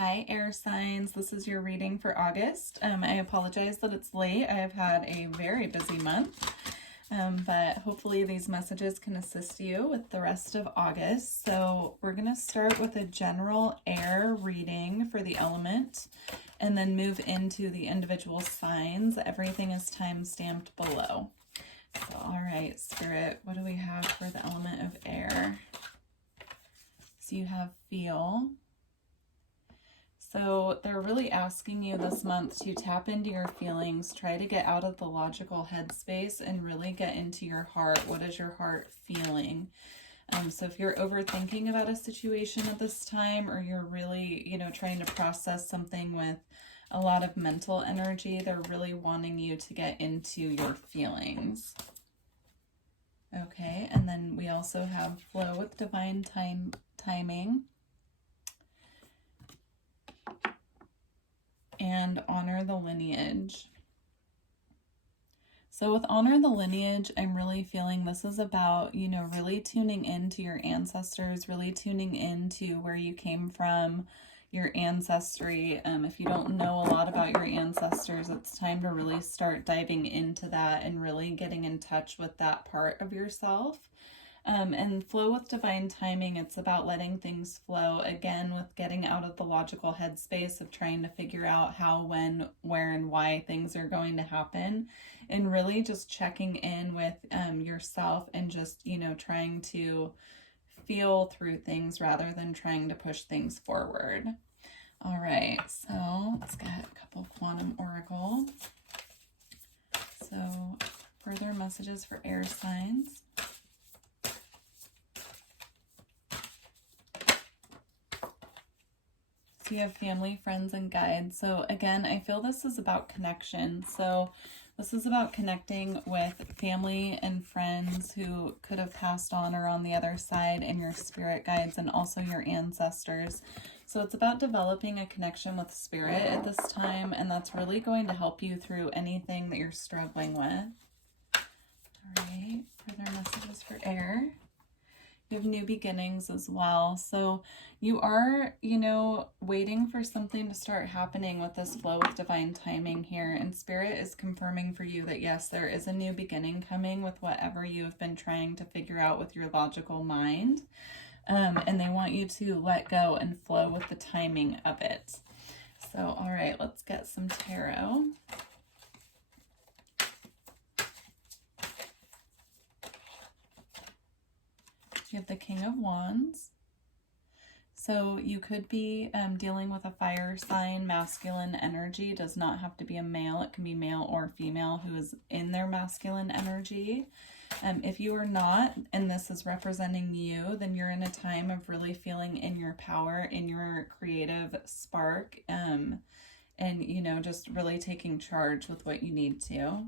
Hi, air signs. This is your reading for August. I apologize that it's late. I have had a very busy month, but hopefully these messages can assist you with the rest of August. So we're going to start with a general air reading for the element and then move into the individual signs. Everything is time-stamped below. So, all right, Spirit, what do we have for the element of air? So you have feel. So they're really asking you this month to tap into your feelings, try to get out of the logical headspace and really get into your heart. What is your heart feeling? So if you're overthinking about a situation at this time, or you're really, trying to process something with a lot of mental energy, they're really wanting you to get into your feelings. Okay, and then we also have flow with divine timing. And honor the lineage. So with honor the lineage, I'm really feeling this is about, really tuning into your ancestors, really tuning into where you came from, your ancestry. If you don't know a lot about your ancestors, it's time to really start diving into that and really getting in touch with that part of yourself. And flow with divine timing, it's about letting things flow, again, with getting out of the logical headspace of trying to figure out how, when, where, and why things are going to happen, and really just checking in with yourself and just, trying to feel through things rather than trying to push things forward. All right, so let's get a couple quantum oracle. So further messages for air signs. So you have family, friends, and guides. So again, I feel this is about connection. So this is about connecting with family and friends who could have passed on or on the other side, and your spirit guides and also your ancestors. So it's about developing a connection with spirit at this time, and that's really going to help you through anything that you're struggling with. All right, further messages for air. You have new beginnings as well. So you are, waiting for something to start happening with this flow of divine timing here. And Spirit is confirming for you that, yes, there is a new beginning coming with whatever you have been trying to figure out with your logical mind. And they want you to let go and flow with the timing of it. So, all right, let's get some tarot. You have the King of Wands. So you could be dealing with a fire sign. Masculine energy does not have to be a male. It can be male or female who is in their masculine energy. If you are not, and this is representing you, then you're in a time of really feeling in your power, in your creative spark, and, just really taking charge with what you need to.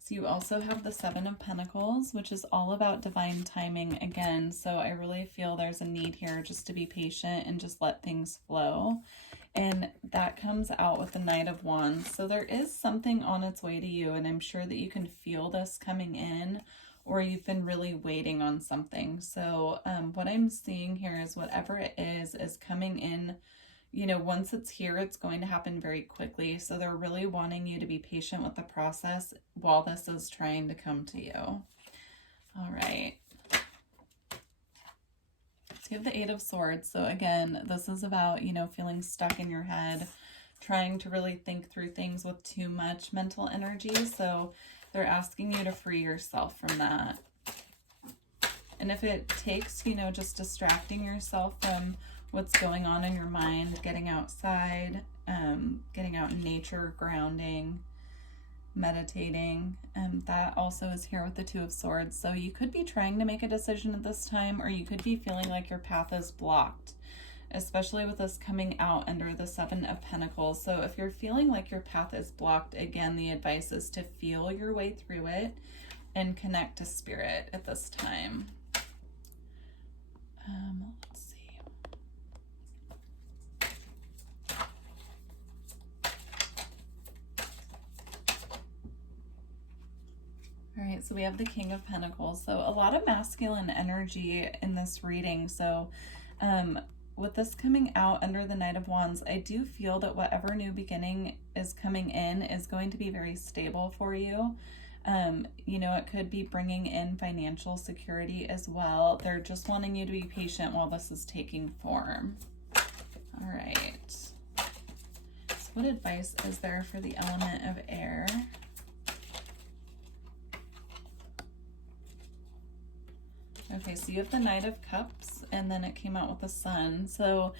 So you also have the Seven of Pentacles, which is all about divine timing again. So I really feel there's a need here just to be patient and just let things flow. And that comes out with the Knight of Wands. So there is something on its way to you, and I'm sure that you can feel this coming in, or you've been really waiting on something. So what I'm seeing here is whatever it is coming in. Once it's here, it's going to happen very quickly. So they're really wanting you to be patient with the process while this is trying to come to you. All right. So you have the Eight of Swords. So again, this is about, feeling stuck in your head, trying to really think through things with too much mental energy. So they're asking you to free yourself from that. And if it takes, just distracting yourself from what's going on in your mind, getting outside, getting out in nature, grounding, meditating, that also is here with the Two of Swords. So you could be trying to make a decision at this time, or you could be feeling like your path is blocked, especially with this coming out under the Seven of Pentacles. So if you're feeling like your path is blocked, again, the advice is to feel your way through it and connect to spirit at this time. Let's see. All right, so we have the King of Pentacles. So a lot of masculine energy in this reading. So with this coming out under the Knight of Wands, I do feel that whatever new beginning is coming in is going to be very stable for you. You know, it could be bringing in financial security as well. They're just wanting you to be patient while this is taking form. All right. So what advice is there for the element of air? Okay, so you have the Knight of Cups, and then it came out with the Sun. So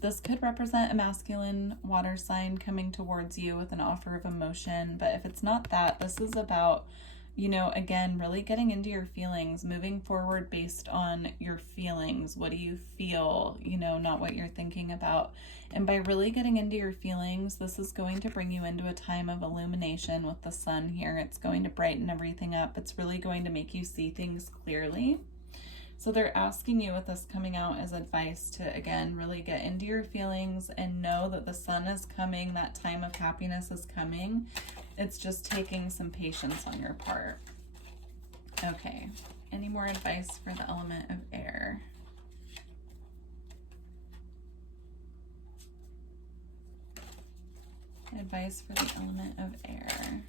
this could represent a masculine water sign coming towards you with an offer of emotion. But if it's not that, this is about, you know, again, really getting into your feelings, moving forward based on your feelings. What do you feel? You know, not what you're thinking about. And by really getting into your feelings, this is going to bring you into a time of illumination with the Sun here. It's going to brighten everything up. It's really going to make you see things clearly. So they're asking you with this coming out as advice to, again, really get into your feelings and know that the Sun is coming. That time of happiness is coming. It's just taking some patience on your part. Okay. Any more advice for the element of air? Advice for the element of air.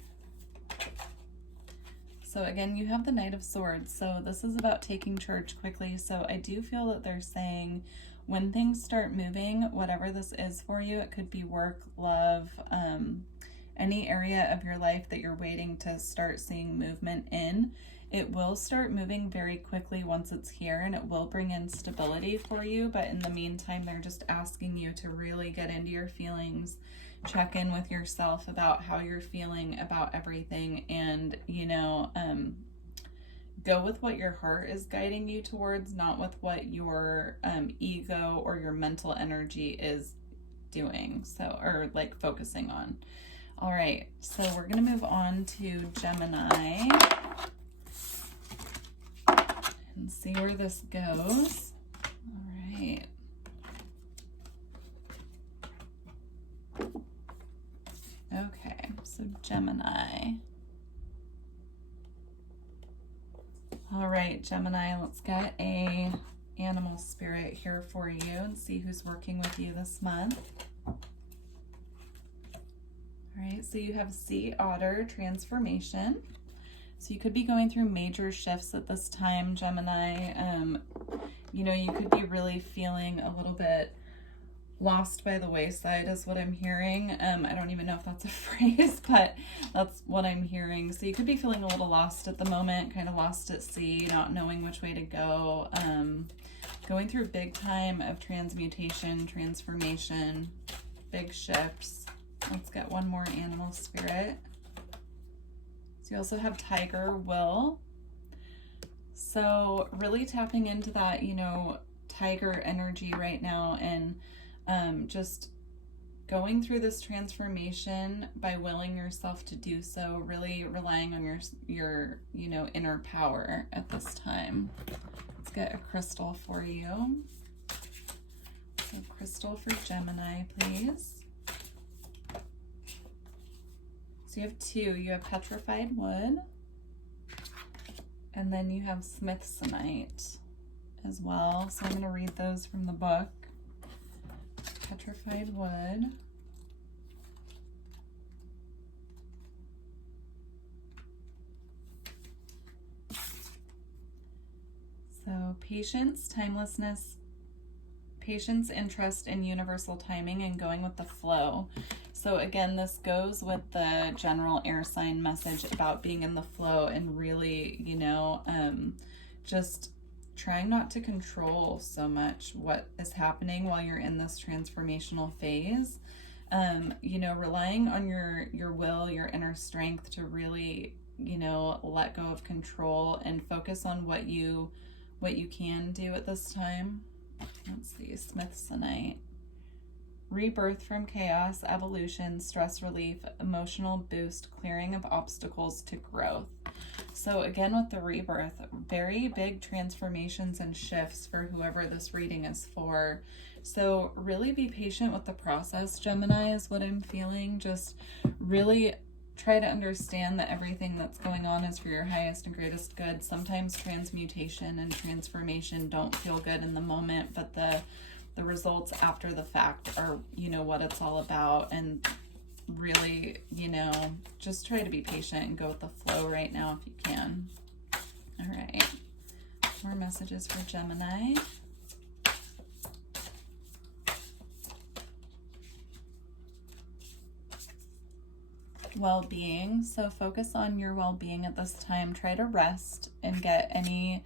So again, you have the Knight of Swords. So this is about taking charge quickly. So I do feel that they're saying when things start moving, whatever this is for you, it could be work, love, any area of your life that you're waiting to start seeing movement in, it will start moving very quickly once it's here, and it will bring in stability for you. But in the meantime, they're just asking you to really get into your feelings, check in with yourself about how you're feeling about everything, and, you know, go with what your heart is guiding you towards, not with what your ego or your mental energy is doing, so, or like focusing on. All right, so we're going to move on to Gemini and see where this goes. All right. Okay, so Gemini. All right, Gemini, let's get a animal spirit here for you and see who's working with you this month. All right, so you have Sea Otter transformation. So you could be going through major shifts at this time, Gemini. You know, you could be really feeling a little bit lost by the wayside is what I'm hearing. I don't even know if that's a phrase, but that's what I'm hearing. So you could be feeling a little lost at the moment, kind of lost at sea, not knowing which way to go. Going through big time of transmutation, transformation, big shifts. Let's get one more animal spirit. So you also have Tiger Will. So really tapping into that, you know, tiger energy right now, and just going through this transformation by willing yourself to do so, really relying on your you know, inner power at this time. Let's get a crystal for you. So crystal for Gemini, please. So you have two. You have petrified wood, and then you have smithsonite as well. So I'm going to read those from the book. Petrified wood. So patience, timelessness, patience, interest in universal timing, and going with the flow. So again, this goes with the general air sign message about being in the flow and really, you know, just trying not to control so much what is happening while you're in this transformational phase. You know, relying on your will, your inner strength to really, you know, let go of control and focus on what you can do at this time. Let's see, smithsonite. Rebirth from chaos, evolution, stress relief, emotional boost, clearing of obstacles to growth. So again, with the rebirth, very big transformations and shifts for whoever this reading is for. So really be patient with the process, Gemini, is what I'm feeling. Just really try to understand that everything that's going on is for your highest and greatest good. Sometimes transmutation and transformation don't feel good in the moment, but the the results after the fact are, you know, what it's all about. And really, you know, just try to be patient and go with the flow right now if you can. All right. More messages for Gemini. Well-being. So focus on your well-being at this time. Try to rest and get any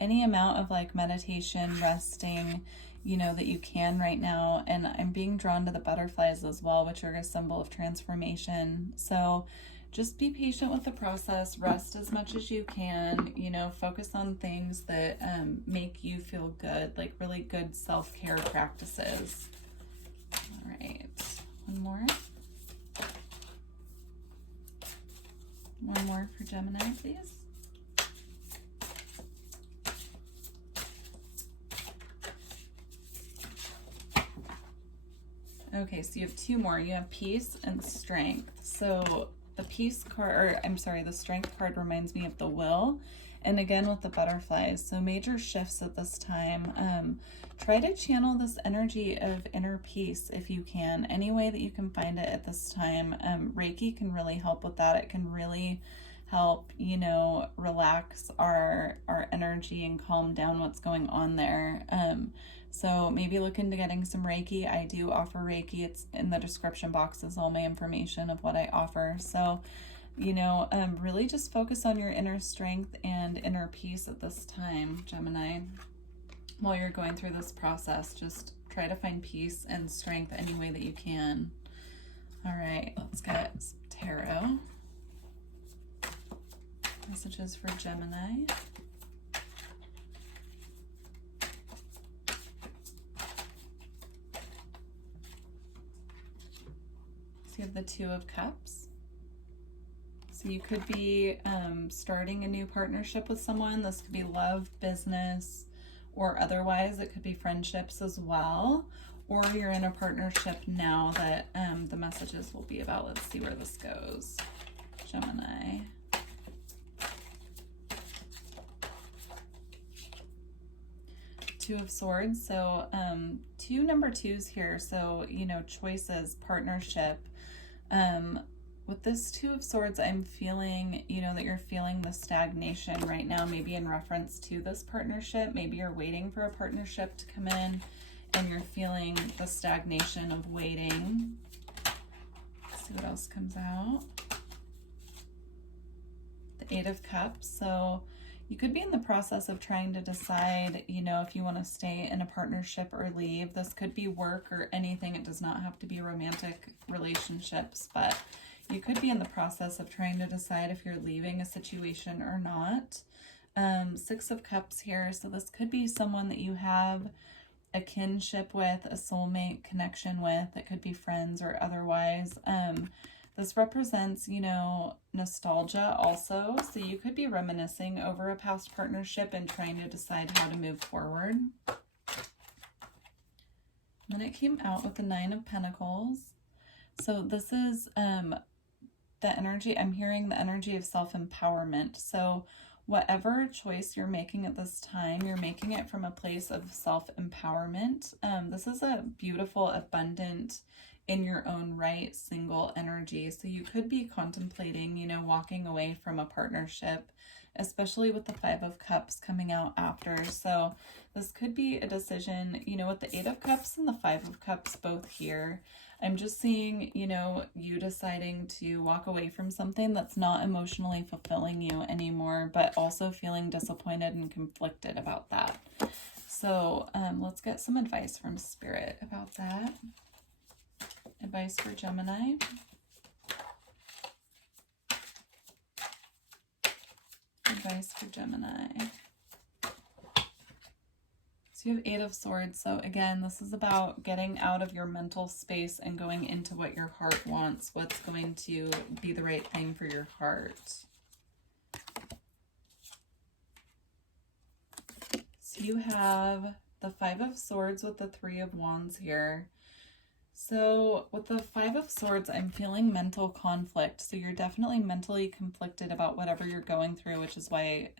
amount of like meditation, resting, you know, that you can right now. And I'm being drawn to the butterflies as well, which are a symbol of transformation. So just be patient with the process, rest as much as you can, you know, focus on things that make you feel good, like really good self-care practices. All right, one more. One more for Gemini, please. Okay, so you have two more. You have peace and strength. So the peace card, or I'm sorry, the strength card reminds me of the will. And again with the butterflies. So major shifts at this time. Try to channel this energy of inner peace if you can. Any way that you can find it at this time. Reiki can really help with that. It can really help, you know, relax our energy and calm down what's going on there. So maybe look into getting some Reiki. I do offer Reiki. It's in the description box is all my information of what I offer. So, you know, really just focus on your inner strength and inner peace at this time, Gemini. While you're going through this process, just try to find peace and strength any way that you can. All right, let's get tarot. Messages for Gemini. So you have the Two of Cups. So you could be starting a new partnership with someone. This could be love, business, or otherwise. It could be friendships as well. Or you're in a partnership now that the messages will be about. Let's see where this goes. Gemini. Two of Swords. So two number twos here. So, you know, choices, partnership. With this Two of Swords, I'm feeling, you know, that you're feeling the stagnation right now, maybe in reference to this partnership. Maybe you're waiting for a partnership to come in and you're feeling the stagnation of waiting. Let's see what else comes out. The Eight of Cups. So you could be in the process of trying to decide, you know, if you want to stay in a partnership or leave. This could be work or anything. It does not have to be romantic relationships, but you could be in the process of trying to decide if you're leaving a situation or not. Six of Cups here. So this could be someone that you have a kinship with, a soulmate connection with. It could be friends or otherwise. This represents, you know, nostalgia also. So you could be reminiscing over a past partnership and trying to decide how to move forward. And then it came out with the Nine of Pentacles. So this is the energy, I'm hearing the energy of self-empowerment. So whatever choice you're making at this time, you're making it from a place of self-empowerment. This is a beautiful, abundant, in your own right, single energy. So you could be contemplating, you know, walking away from a partnership, especially with the Five of Cups coming out after. So this could be a decision, you know, with the Eight of Cups and the Five of Cups both here. I'm just seeing, you know, you deciding to walk away from something that's not emotionally fulfilling you anymore, but also feeling disappointed and conflicted about that. So let's get some advice from Spirit about that. Advice for Gemini. Advice for Gemini. So you have Eight of Swords. So again, this is about getting out of your mental space and going into what your heart wants, what's going to be the right thing for your heart. So you have the Five of Swords with the Three of Wands here. So with the Five of Swords, I'm feeling mental conflict. So you're definitely mentally conflicted about whatever you're going through, which is why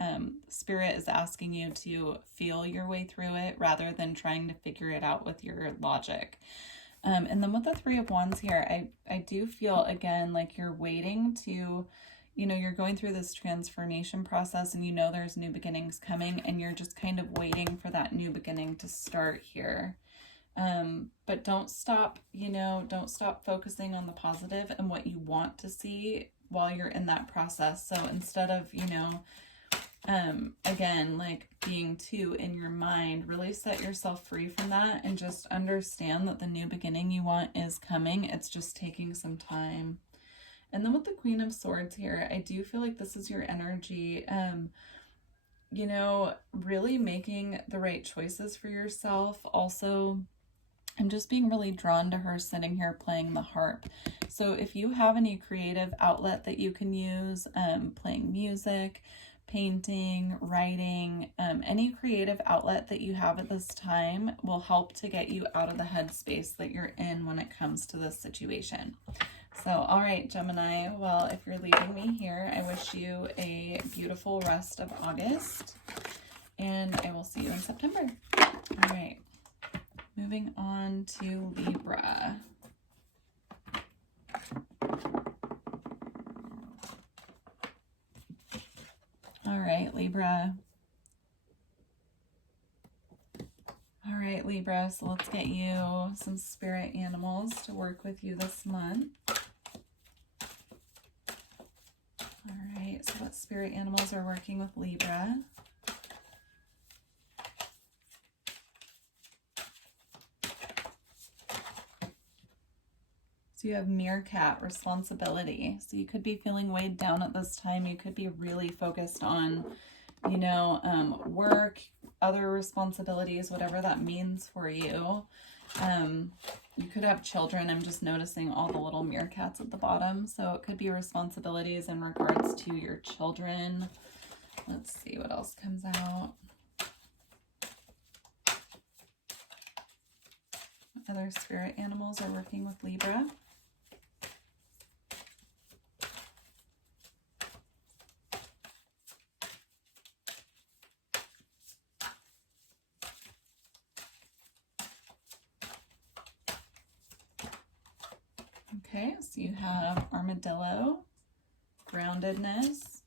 Spirit is asking you to feel your way through it rather than trying to figure it out with your logic. And then with the Three of Wands here, I do feel, again, like you're waiting to, you know, you're going through this transformation process and you know there's new beginnings coming and you're just kind of waiting for that new beginning to start here. But don't stop, you know, don't stop focusing on the positive and what you want to see while you're in that process. So instead of, you know, again, like being too in your mind, really set yourself free from that and just understand that the new beginning you want is coming. It's just taking some time. And then with the Queen of Swords here, I do feel like this is your energy, you know, really making the right choices for yourself. Also, I'm just being really drawn to her sitting here playing the harp. So if you have any creative outlet that you can use, playing music, painting, writing, any creative outlet that you have at this time will help to get you out of the headspace that you're in when it comes to this situation. So, all right, Gemini, well, if you're leaving me here, I wish you a beautiful rest of August, and I will see you in September. All right, moving on to Libra. All right, Libra. All right, Libra, so let's get you some spirit animals to work with you this month. All right, so what spirit animals are working with Libra? So you have meerkat, responsibility. So you could be feeling weighed down at this time. You could be really focused on, you know, work, other responsibilities, whatever that means for you. You could have children. I'm just noticing all the little meerkats at the bottom. So it could be responsibilities in regards to your children. Let's see what else comes out. What other spirit animals are working with Libra? Okay, so you have armadillo, groundedness,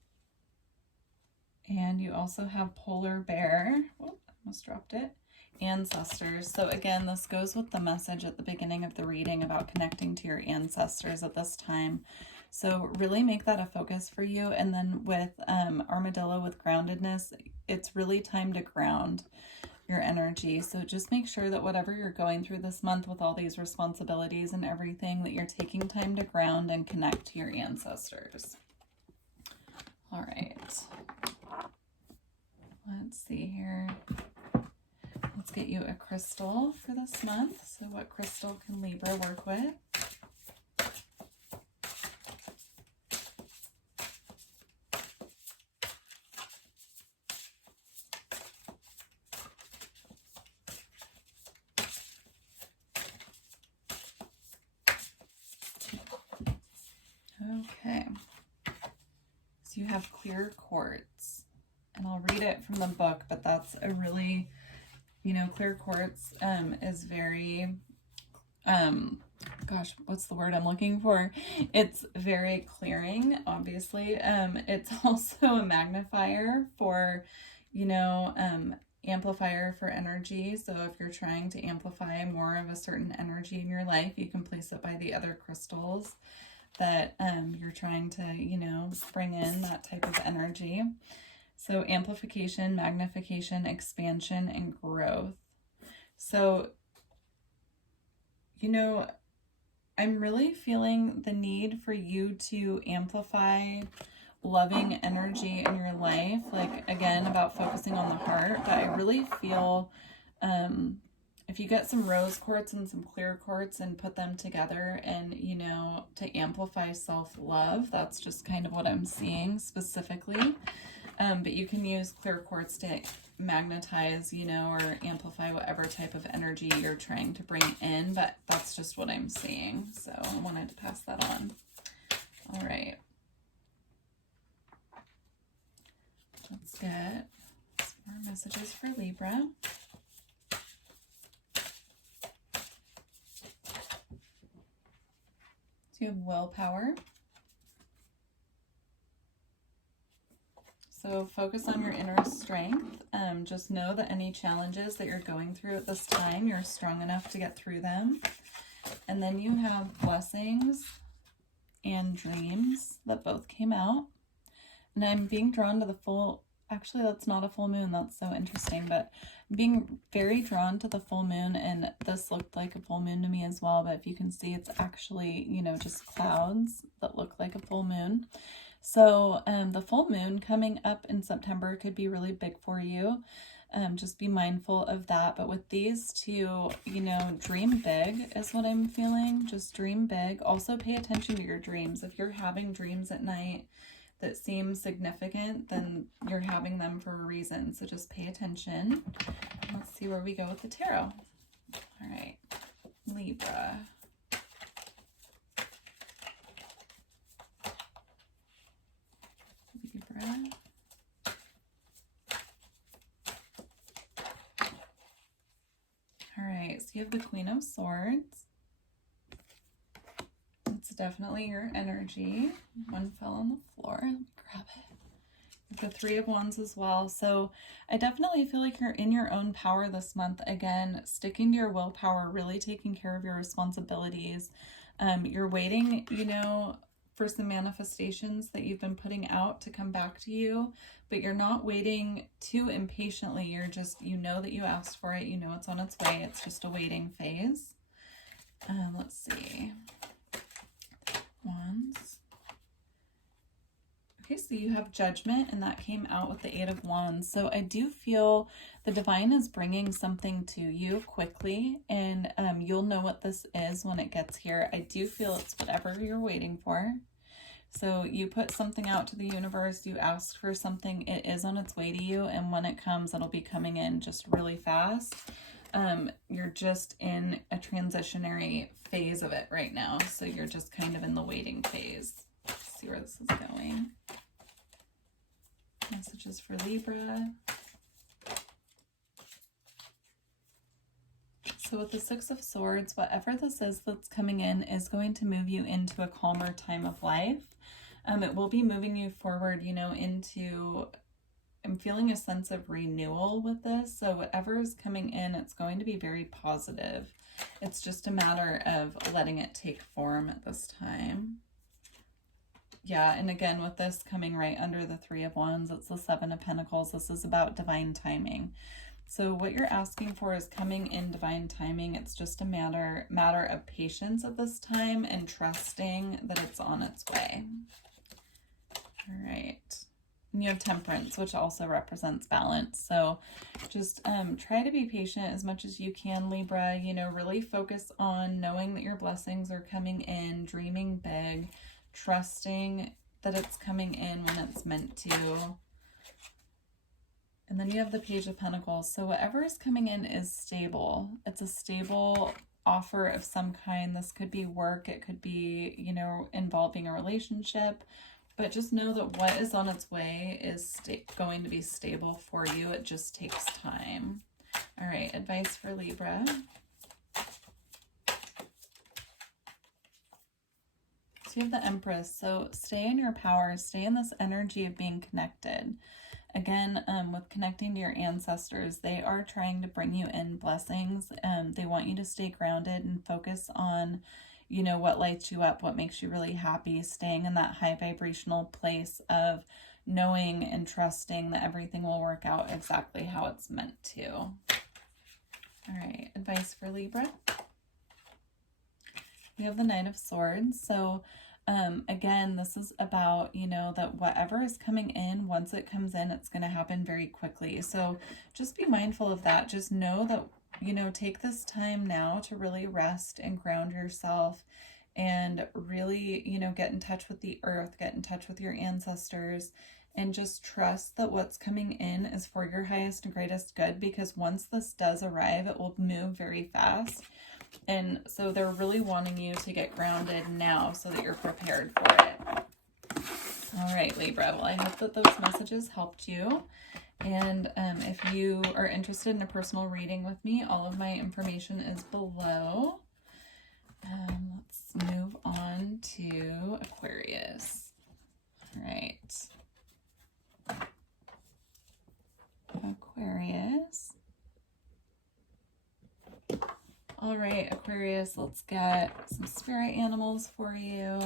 and you also have polar bear. Oh, almost dropped it. Ancestors. So again, this goes with the message at the beginning of the reading about connecting to your ancestors at this time. So really make that a focus for you. And then with armadillo with groundedness, it's really time to ground your energy. So just make sure that whatever you're going through this month with all these responsibilities and everything, that you're taking time to ground and connect to your ancestors. All right. Let's see here. Let's get you a crystal for this month. So what crystal can Libra work with? Okay, so you have clear quartz, and I'll read it from the book, but that's a really, you know, clear quartz is very, gosh, what's the word I'm looking for? It's very clearing, obviously. It's also a magnifier for, you know, amplifier for energy. So if you're trying to amplify more of a certain energy in your life, you can place it by the other crystals that you're trying to, you know, bring in that type of energy. So amplification, magnification, expansion, and growth. So, you know, I'm really feeling the need for you to amplify loving energy in your life. Like, again, about focusing on the heart. But I really feel if you get some rose quartz and some clear quartz and put them together and, you know, to amplify self-love, that's just kind of what I'm seeing specifically. But you can use clear quartz to magnetize, you know, or amplify whatever type of energy you're trying to bring in, but that's just what I'm seeing. So I wanted to pass that on. All right. Let's get some more messages for Libra. So you have willpower. So focus on your inner strength. Just know that any challenges that you're going through at this time, you're strong enough to get through them. And then you have blessings and dreams that both came out. And I'm being drawn to the full, actually that's not a full moon, that's so interesting, but I'm being very drawn to the full moon, and this looked like a full moon to me as well, but if you can see, it's actually, you know, just clouds that look like a full moon. So the full moon coming up in September could be really big for you. Just be mindful of that. But with these two, you know, dream big is what I'm feeling. Just dream big. Also pay attention to your dreams. If you're having dreams at night that seem significant, then you're having them for a reason. So just pay attention. Let's see where we go with the tarot. All right, Libra. All right, so you have the Queen of Swords. It's definitely your energy. One fell on the floor. Let me grab it. The Three of Wands as well. So I definitely feel like you're in your own power this month. Again, sticking to your willpower, really taking care of your responsibilities. You're waiting, you know, for some manifestations that you've been putting out to come back to you, but you're not waiting too impatiently. You're just, you know that you asked for it, you know it's on its way. It's just a waiting phase. Let's see. Wands. Okay, so you have Judgment, and that came out with the Eight of Wands. So I do feel the divine is bringing something to you quickly, and you'll know what this is when it gets here. I do feel it's whatever you're waiting for. So you put something out to the universe, you asked for something, it is on its way to you, and when it comes, it'll be coming in just really fast. You're just in a transitionary phase of it right now, so you're just kind of in the waiting phase. Let's see where this is going. Messages for Libra. So with the Six of Swords, whatever this is that's coming in is going to move you into a calmer time of life. It will be moving you forward, you know, into, I'm feeling a sense of renewal with this. So whatever is coming in, it's going to be very positive. It's just a matter of letting it take form at this time. Yeah, and again, with this coming right under the Three of Wands, it's the Seven of Pentacles. This is about divine timing. So what you're asking for is coming in divine timing. It's just a matter of patience at this time and trusting that it's on its way. All right. And you have Temperance, which also represents balance. So just try to be patient as much as you can, Libra. You know, really focus on knowing that your blessings are coming in, dreaming big, trusting that it's coming in when it's meant to. And then you have the Page of Pentacles. So whatever is coming in is stable. It's a stable offer of some kind. This could be work. It could be, you know, involving a relationship. But just know that what is on its way is going to be stable for you. It just takes time. All right, advice for Libra. So you have the Empress. So stay in your power. Stay in this energy of being connected. Again, with connecting to your ancestors, they are trying to bring you in blessings. They want you to stay grounded and focus on, you know, what lights you up, what makes you really happy, staying in that high vibrational place of knowing and trusting that everything will work out exactly how it's meant to. All right, advice for Libra. We have the Knight of Swords. So again, this is about, you know, that whatever is coming in, once it comes in, it's going to happen very quickly. So just be mindful of that. Just know that, you know, take this time now to really rest and ground yourself and really, you know, get in touch with the earth, get in touch with your ancestors, and just trust that what's coming in is for your highest and greatest good, because once this does arrive, it will move very fast. And so they're really wanting you to get grounded now so that you're prepared for it. All right, Libra. Well, I hope that those messages helped you. And if you are interested in a personal reading with me, all of my information is below. Let's move on to Aquarius. All right. Aquarius. All right, Aquarius, let's get some spirit animals for you.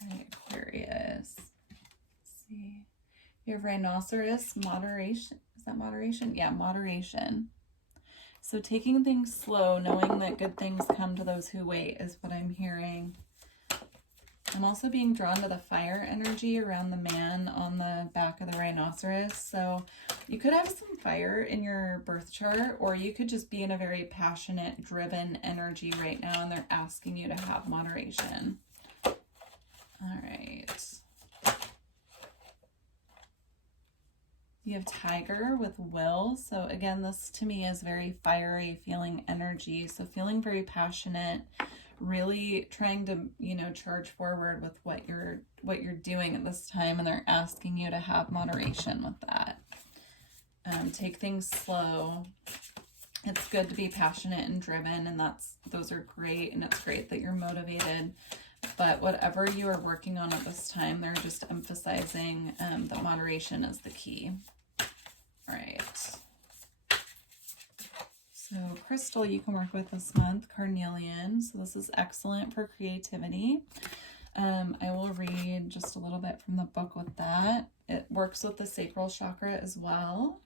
All right, Aquarius. Let's see. You have rhinoceros, moderation. Is that moderation? Yeah, moderation. So taking things slow, knowing that good things come to those who wait is what I'm hearing. I'm also being drawn to the fire energy around the man on the back of the rhinoceros. So you could have some fire in your birth chart, or you could just be in a very passionate, driven energy right now, and they're asking you to have moderation. All right. You have tiger with will. So again, this to me is very fiery feeling energy. So feeling very passionate, really trying to, charge forward with what you're doing at this time. And they're asking you to have moderation with that. Take things slow. It's good to be passionate and driven, and those are great. And it's great that you're motivated. But whatever you are working on at this time, they're just emphasizing that moderation is the key. All right. So crystal you can work with this month, carnelian. So this is excellent for creativity. I will read just a little bit from the book with that. It works with the sacral chakra as well.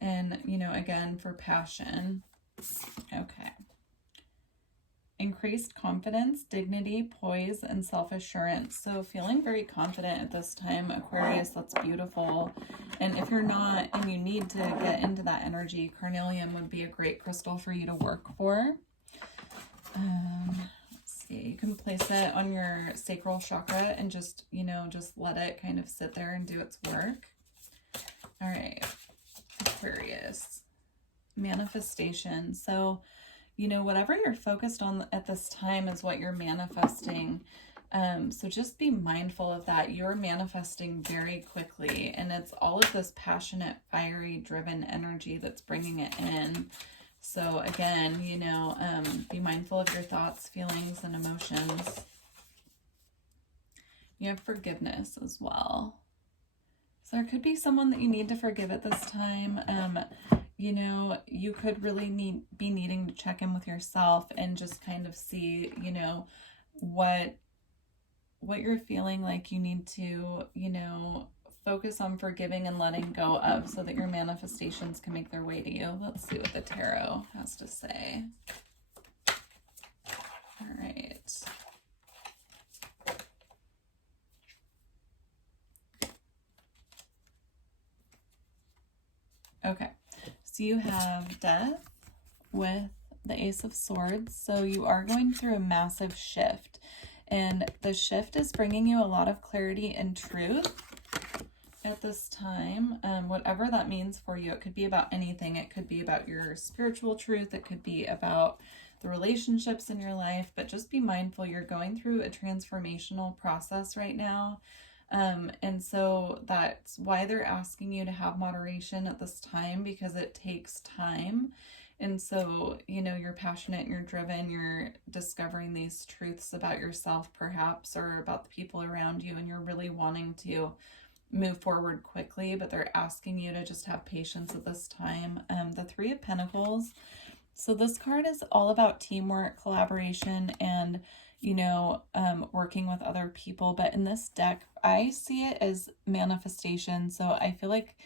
And, again, for passion. Okay. Increased confidence, dignity, poise, and self-assurance. So feeling very confident at this time, Aquarius, that's beautiful. And if you're not and you need to get into that energy, carnelian would be a great crystal for you to work for. Let's see, you can place it on your sacral chakra and just let it kind of sit there and do its work. All right, Aquarius, manifestation. So whatever you're focused on at this time is what you're manifesting. So just be mindful of that. You're manifesting very quickly, and it's all of this passionate, fiery, driven energy that's bringing it in. So again, be mindful of your thoughts, feelings, and emotions. You have forgiveness as well. So there could be someone that you need to forgive at this time. You could really be needing to check in with yourself and just kind of see, what you're feeling like you need to, focus on forgiving and letting go of, so that your manifestations can make their way to you. Let's see what the tarot has to say. All right. Okay. So you have death with the Ace of Swords. So you are going through a massive shift, and the shift is bringing you a lot of clarity and truth at this time. Whatever that means for you, it could be about anything. It could be about your spiritual truth. It could be about the relationships in your life, but just be mindful. You're going through a transformational process right now. And so that's why they're asking you to have moderation at this time, because it takes time. And so, you're passionate and you're driven, you're discovering these truths about yourself perhaps, or about the people around you, and you're really wanting to move forward quickly, but they're asking you to just have patience at this time. The Three of Pentacles. So this card is all about teamwork, collaboration, and working with other people. But in this deck, I see it as manifestation. So I feel like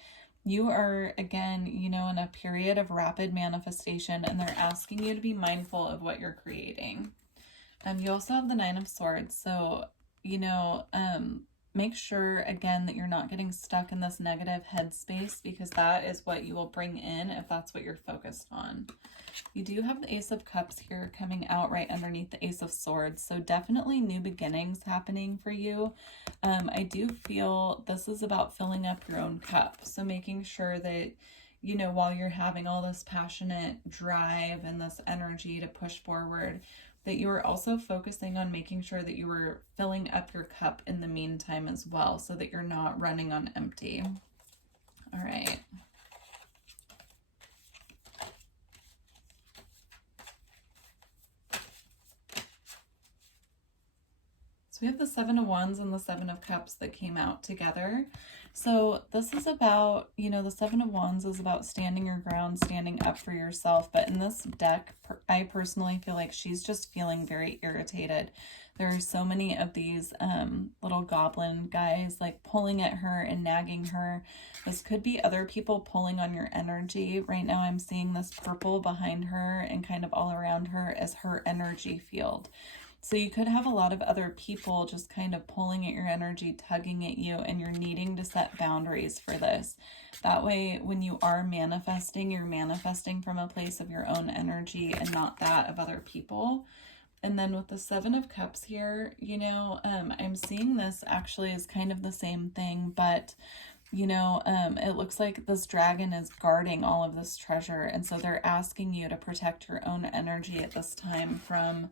you are, again, in a period of rapid manifestation, and they're asking you to be mindful of what you're creating. You also have the Nine of Swords. So, make sure, again, that you're not getting stuck in this negative headspace, because that is what you will bring in if that's what you're focused on. You do have the Ace of Cups here coming out right underneath the Ace of Swords. So definitely new beginnings happening for you. I do feel this is about filling up your own cup. So making sure that, you know, while you're having all this passionate drive and this energy to push forward, that you are also focusing on making sure that you are filling up your cup in the meantime as well, so that you're not running on empty. All right. So we have the Seven of Wands and the Seven of Cups that came out together. So this is about, you know, the Seven of Wands is about standing your ground, standing up for yourself. But in this deck, I personally feel like she's just feeling very irritated. There are so many of these little goblin guys like pulling at her and nagging her. This could be other people pulling on your energy. Right now I'm seeing this purple behind her and kind of all around her as her energy field. So you could have a lot of other people just kind of pulling at your energy, tugging at you, and you're needing to set boundaries for this. That way, when you are manifesting, you're manifesting from a place of your own energy and not that of other people. And then with the Seven of Cups here, you know, I'm seeing this actually as kind of the same thing, but you know, it looks like this dragon is guarding all of this treasure. And so they're asking you to protect your own energy at this time from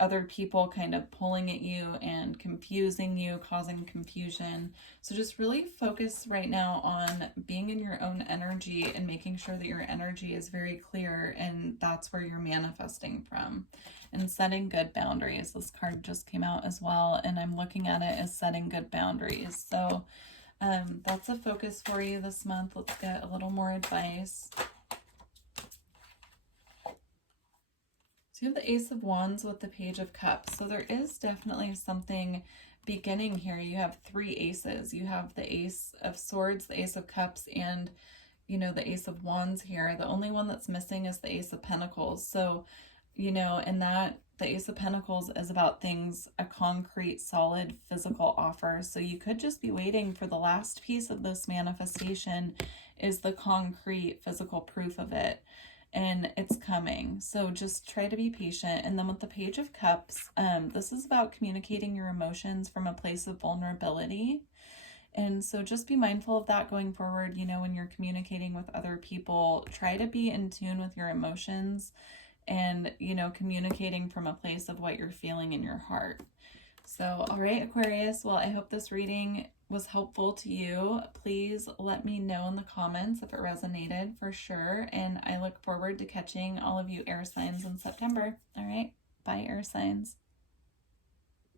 other people kind of pulling at you and confusing you, causing confusion. So just really focus right now on being in your own energy and making sure that your energy is very clear, and that's where you're manifesting from. And setting good boundaries. This card just came out as well, and I'm looking at it as setting good boundaries. So that's a focus for you this month. Let's get a little more advice. So you have the Ace of Wands with the Page of Cups. So there is definitely something beginning here. You have three aces. You have the Ace of Swords, the Ace of Cups, and, you know, the Ace of Wands here. The only one that's missing is the Ace of Pentacles. So, you know, and that the Ace of Pentacles is about things, a concrete, solid, physical offer. So you could just be waiting for the last piece of this manifestation is the concrete, physical proof of it. And it's coming. So just try to be patient. And then with the Page of Cups, this is about communicating your emotions from a place of vulnerability. And so just be mindful of that going forward. You know, when you're communicating with other people, try to be in tune with your emotions and, you know, communicating from a place of what you're feeling in your heart. So, all right, Aquarius, well, I hope this reading was helpful to you. Please let me know in the comments if it resonated for sure. And I look forward to catching all of you air signs in September. All right, bye, air signs.